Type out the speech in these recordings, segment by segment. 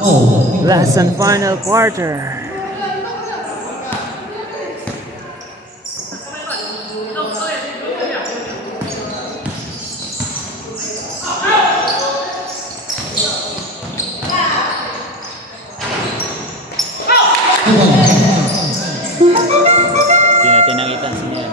Last and final quarter. Hindi natin nakita ang sinyal.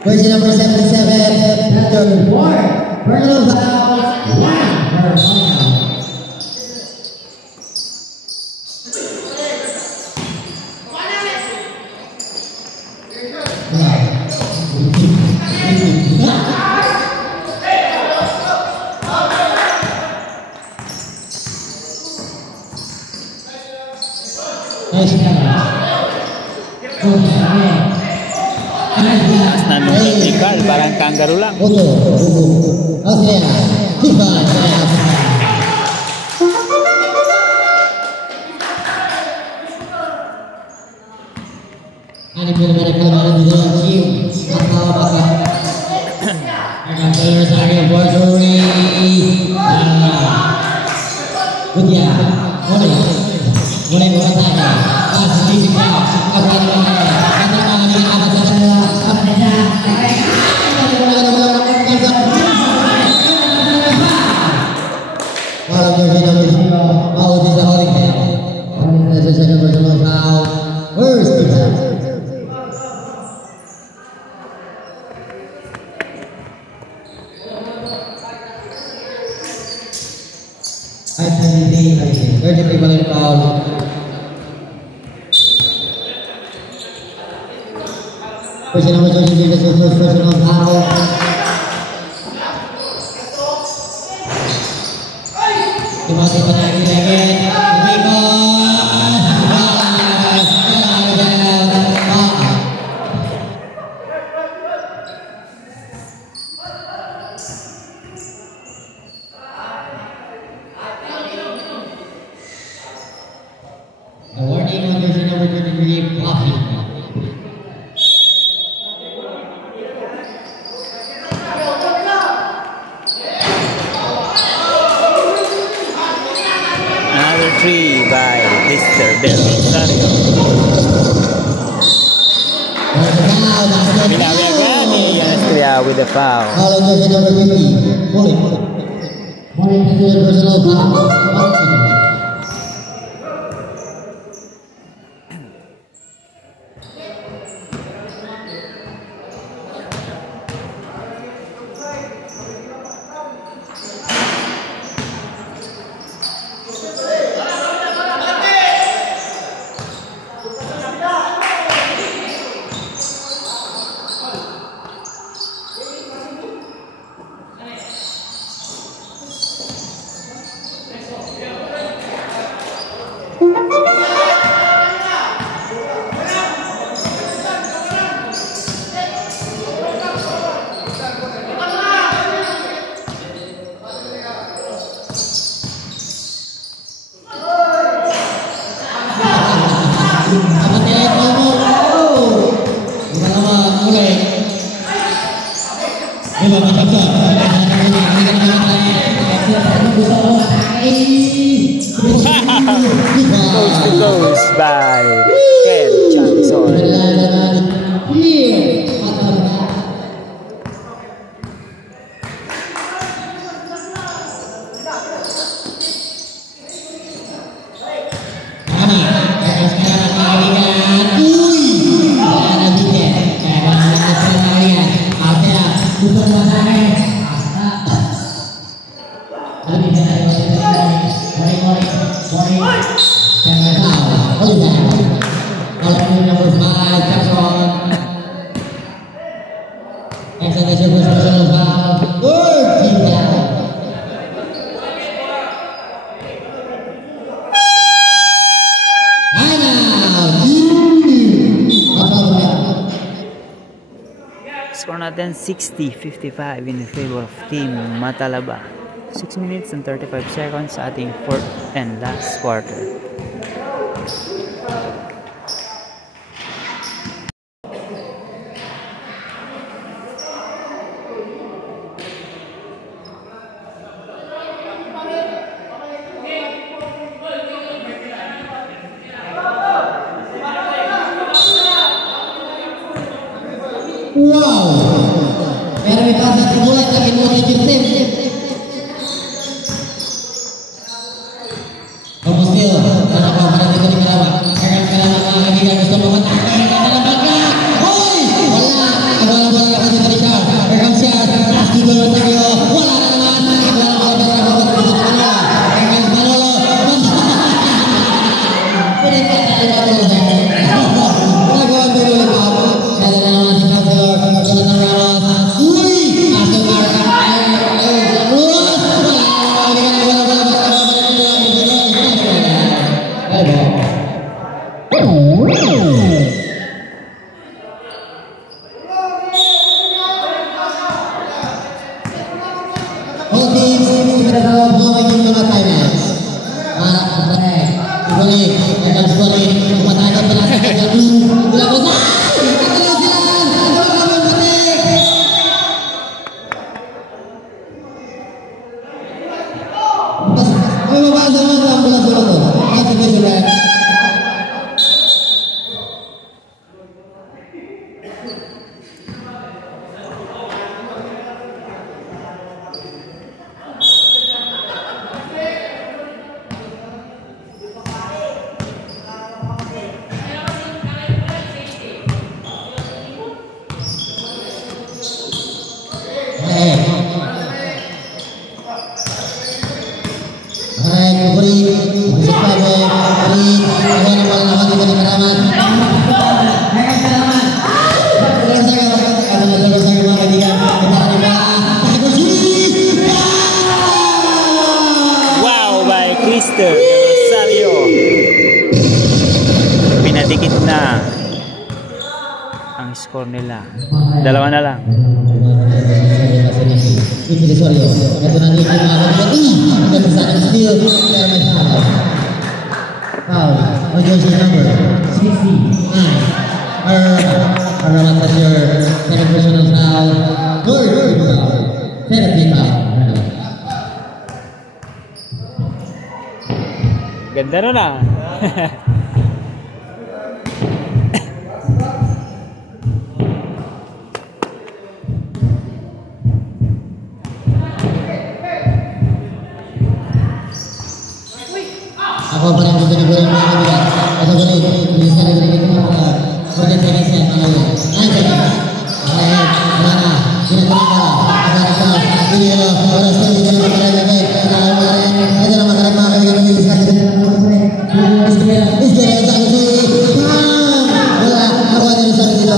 Version number 77, Peter Ward, personal foul, 1 per final. Vertical, parang kangaroo lang. Person number 23 is the first personal foul. Timothy Panagi lagi. A warning on version number 23, blocking. Free by Mr. Belisario. Binawiagani Yanestria with the foul. Foul on number 50. Morning personal foul. Coast to coast by Ken Johnson. team number 5, Jackson. Excellent first personal foul. Third team foul. Score natin 60-55 in favor of Team Matalaba. 6 minutes and 35 seconds sa ating fourth and last quarter. Wow, pero may pasat mulai tapi mau dikirim. Kamu still, anak bapak itu di Karawang. Akan Karawang lagi kan gusto mematahkan dalam belakang. Oi, bola kasih terika. Rekam siar, pasti bola tayo. Bola naman, bola itu bola. Rekam Manolo. Rosario. Pinadikit na ang score nila. 2 na lang. Ganda na na. Ako pa rin gusto ni Bureng mga kaibigan. Ito ko rin, bilis ka rin ito mga 14 seconds yan mga kaibigan. Nandiyan na. Ayan, wala na. Sinatuloy ka. Agarap ka. Hindi nyo, oras ko, hindi ka naman makaragagay. Agarap ka rin. Ito na makarap mga kaibigan. Bilis ka rin. Iskera, ito ako si. Wala, ako na rin sa akin dito.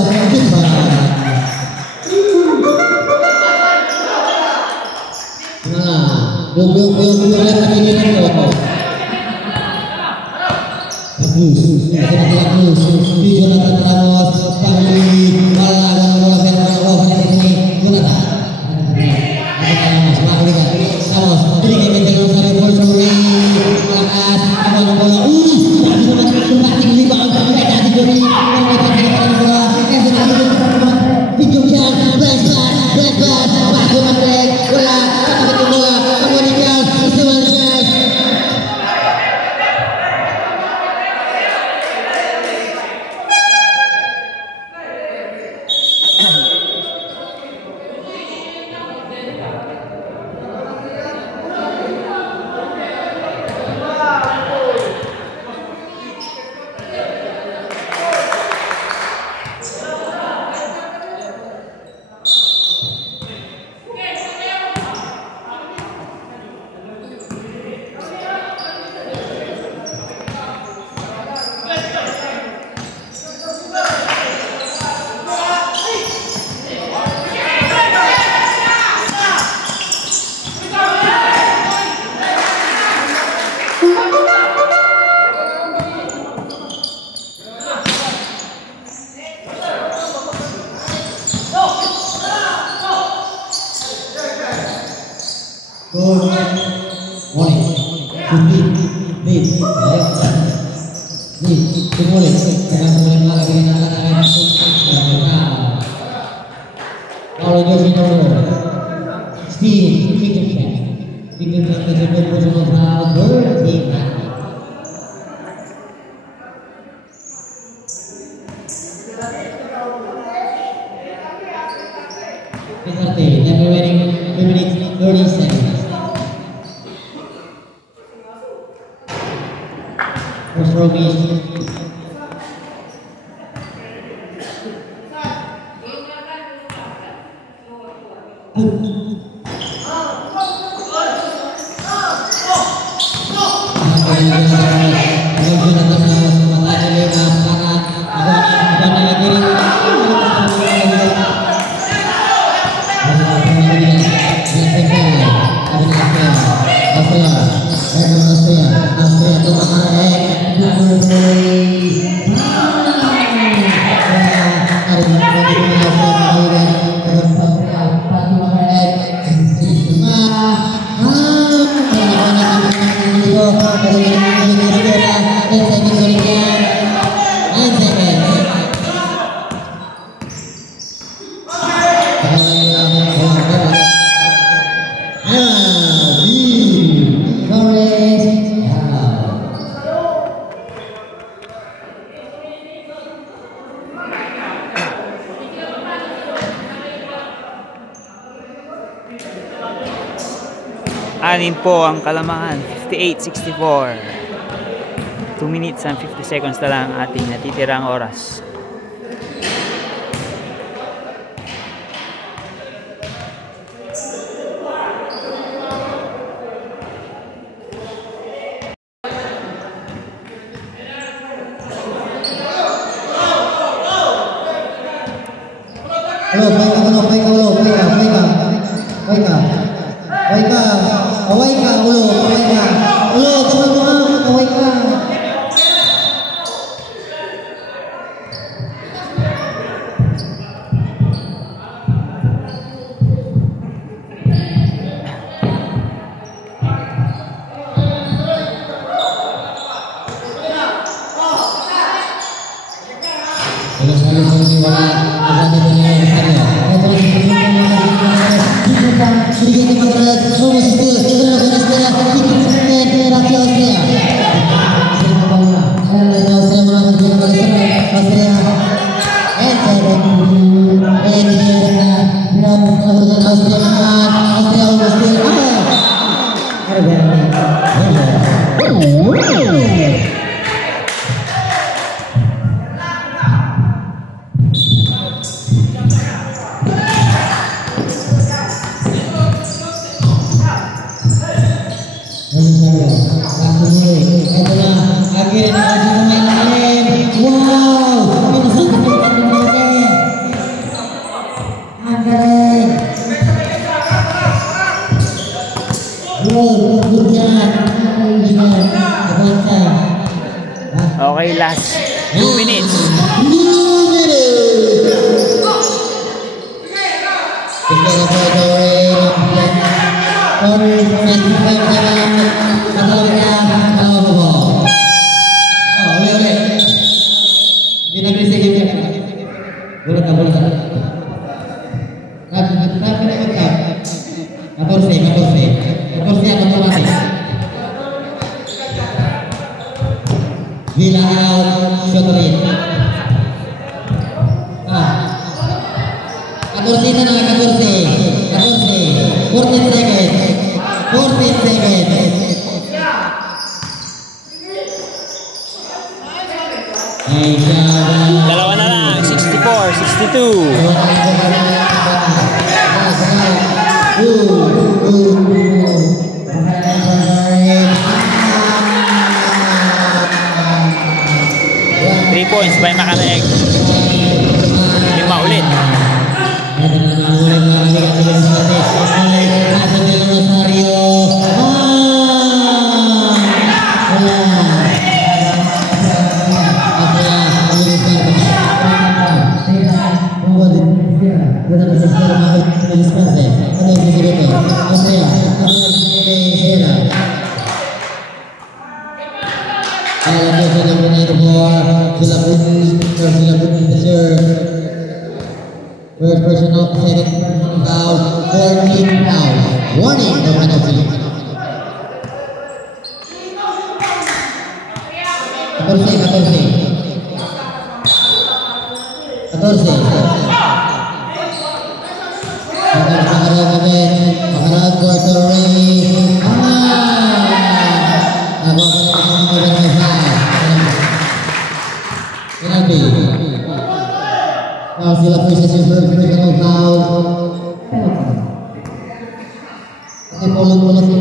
Yung lang nakikinig ko. Video Nathan Ramos, Pahli, Bala, bola Fernando, bola ini, Jonathan. Ramos, Ramos, ini kita dengan Sari Polsuri, Makas, bola bola, tapi sama kembali rebound, tadi dari bola, video kan, blast, waktu mandek, bola, tapi bola, kemudian semuanya. Good morning. Lead. Dimulai. Jangan mulai lagi dengan masuk. Kalau jadi nomor Steve Kitchen. Tinggal kita bersama bertiga. They're remaining 2 minutes 30 seconds. First row is Anin po ang Kalamangan, 58-64. 2 minutes and 50 seconds na lang ating natitirang oras. Okay, last 2 minutes. Dalawa na lang, 64-62. Three points by Makanaeg. 5 ulit. Gracias. Silapun to serve. First personal, second foul, 14 fouls. Warning, the penalty. 14. Pengarah Puerto Rico. Penalti. Sila Princess personal foul. Polos.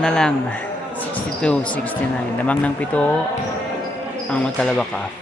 na lang, 62-69, lamang ng 7 ang Matalabaka.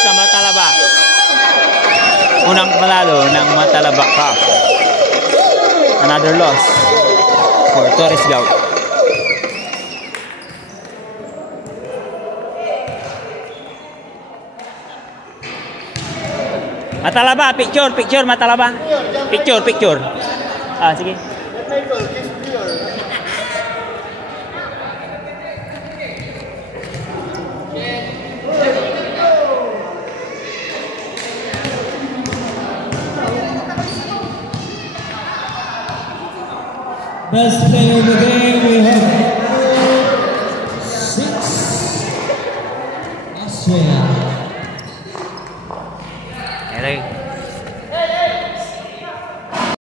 Sa Matalaba, unang panalo ng Matalaba Cup. Another loss for Torres Scout. Matalaba, picture Matalaba. Picture. Ah, sige. Best player of the game, we have